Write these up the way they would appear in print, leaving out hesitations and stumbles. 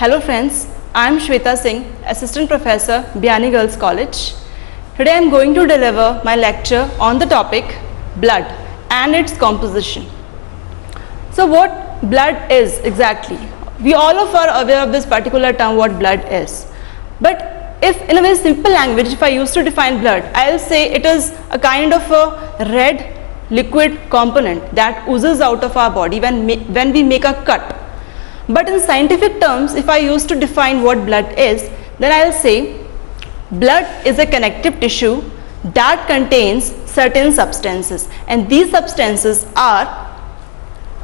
Hello friends, I am Shweta Singh, Assistant Professor, Biani Girls College. Today I am going to deliver my lecture on the topic blood and its composition. So what blood is exactly? We all are aware of this particular term, what blood is. But if in a very simple language, if I used to define blood, I will say it is a kind of a red liquid component that oozes out of our body when we make a cut. But in scientific terms, if I used to define what blood is, then I will say blood is a connective tissue that contains certain substances, and these substances are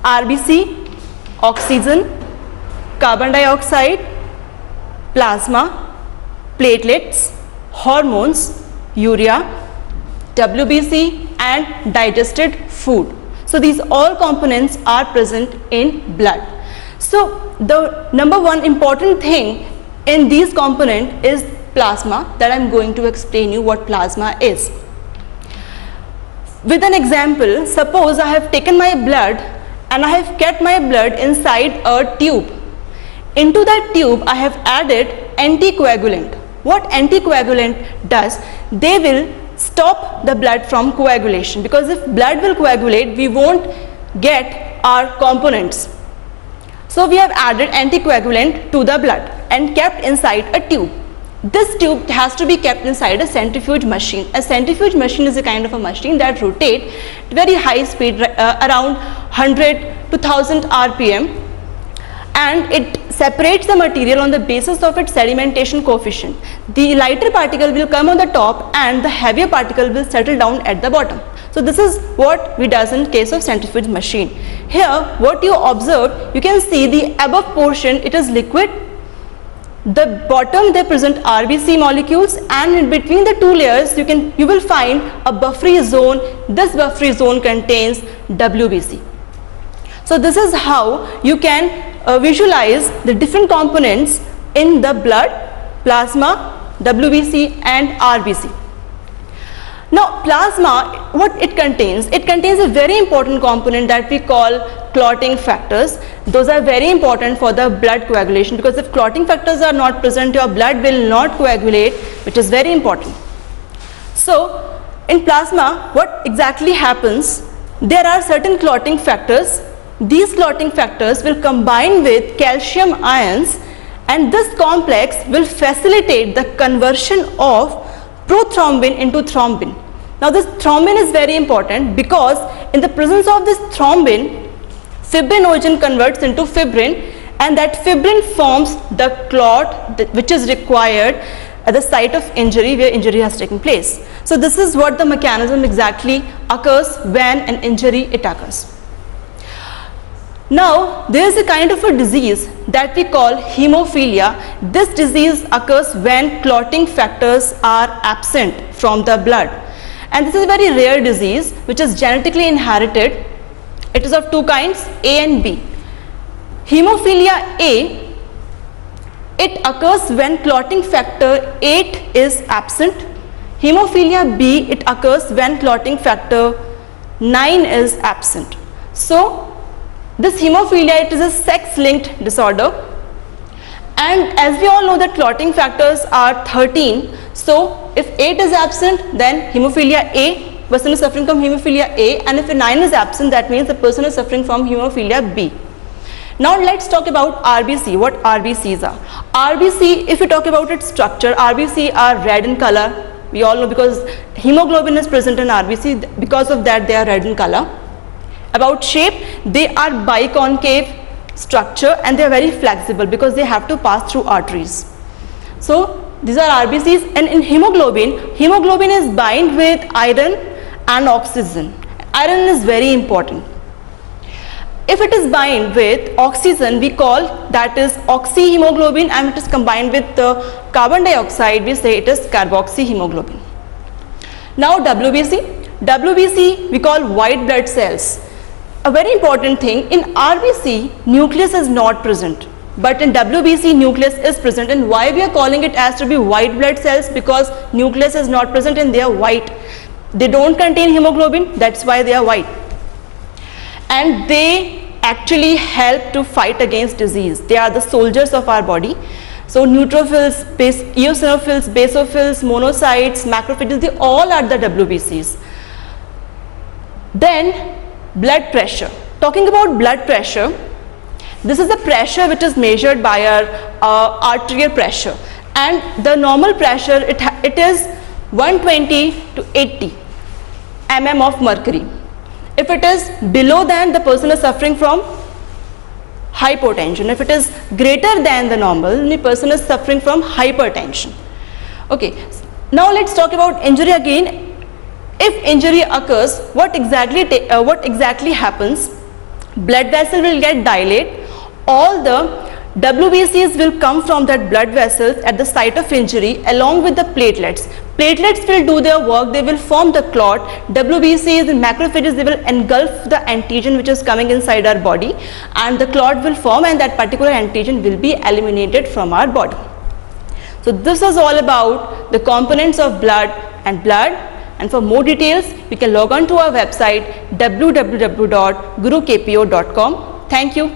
RBC, oxygen, carbon dioxide, plasma, platelets, hormones, urea, WBC and digested food. So these all components are present in blood. So the number one important thing in these components is plasma, that I am going to explain you what plasma is. With an example, suppose I have taken my blood and I have kept my blood inside a tube. Into that tube I have added anticoagulant. What anticoagulant does? They will stop the blood from coagulation, because if blood will coagulate, we won't get our components. So we have added anticoagulant to the blood and kept inside a tube. This tube has to be kept inside a centrifuge machine. A centrifuge machine is a kind of a machine that rotates at very high speed, around 100 to 1000 RPM, and it separates the material on the basis of its sedimentation coefficient. The lighter particle will come on the top and the heavier particle will settle down at the bottom. So this is what we does in case of centrifuge machine. Here what you observe, you can see the above portion, it is liquid. The bottom they present RBC molecules, and in between the two layers you will find a buffery zone. This buffery zone contains WBC. So this is how you can visualize the different components in the blood: plasma, WBC and RBC. Now plasma, what it contains? It contains a very important component that we call clotting factors. Those are very important for the blood coagulation, because if clotting factors are not present, your blood will not coagulate, which is very important. So in plasma, what exactly happens? There are certain clotting factors. These clotting factors will combine with calcium ions, and this complex will facilitate the conversion of prothrombin into thrombin. Now this thrombin is very important, because in the presence of this thrombin, fibrinogen converts into fibrin, and that fibrin forms the clot which is required at the site of injury, where injury has taken place. So this is what the mechanism exactly occurs when an injury occurs. Now there is a kind of a disease that we call hemophilia. This disease occurs when clotting factors are absent from the blood, and this is a very rare disease which is genetically inherited. It is of two kinds, A and B. Hemophilia A, it occurs when clotting factor 8 is absent. Hemophilia B, it occurs when clotting factor 9 is absent. So this hemophilia, it is a sex-linked disorder, and as we all know that clotting factors are 13. So if 8 is absent, then hemophilia A, person is suffering from hemophilia A, and if 9 is absent, that means the person is suffering from hemophilia B. Now let's talk about RBC, what RBCs are. RBC, if we talk about its structure, RBC are red in color. We all know, because hemoglobin is present in RBC, because of that they are red in color. About shape, they are biconcave structure, and they are very flexible because they have to pass through arteries. So these are RBCs, and in hemoglobin is bind with iron and oxygen. Iron is very important. If it is bind with oxygen, we call that is oxyhemoglobin, and it is combined with the carbon dioxide, we say it is carboxyhemoglobin. Now WBC we call white blood cells. A very important thing, in RBC nucleus is not present, but in WBC nucleus is present. And why we are calling it as to be white blood cells? Because nucleus is not present and they are white. They don't contain hemoglobin, that's why they are white. And they actually help to fight against disease. They are the soldiers of our body. So neutrophils, eosinophils, basophils, monocytes, macrophages, they all are the WBCs. Then blood pressure. Talking about blood pressure, this is the pressure which is measured by our arterial pressure, and the normal pressure it is 120 to 80 mm of mercury. If it is below than, the person is suffering from hypotension. If it is greater than the normal, the person is suffering from hypertension. Okay, now let's talk about injury again. If injury occurs, what exactly happens? Blood vessel will get dilated. All the WBCs will come from that blood vessels at the site of injury along with the platelets. Platelets will do their work, they will form the clot. WBCs and macrophages, they will engulf the antigen which is coming inside our body, and the clot will form, and that particular antigen will be eliminated from our body. So this is all about the components of blood, and for more details you can log on to our website www.gurukpo.com. Thank you.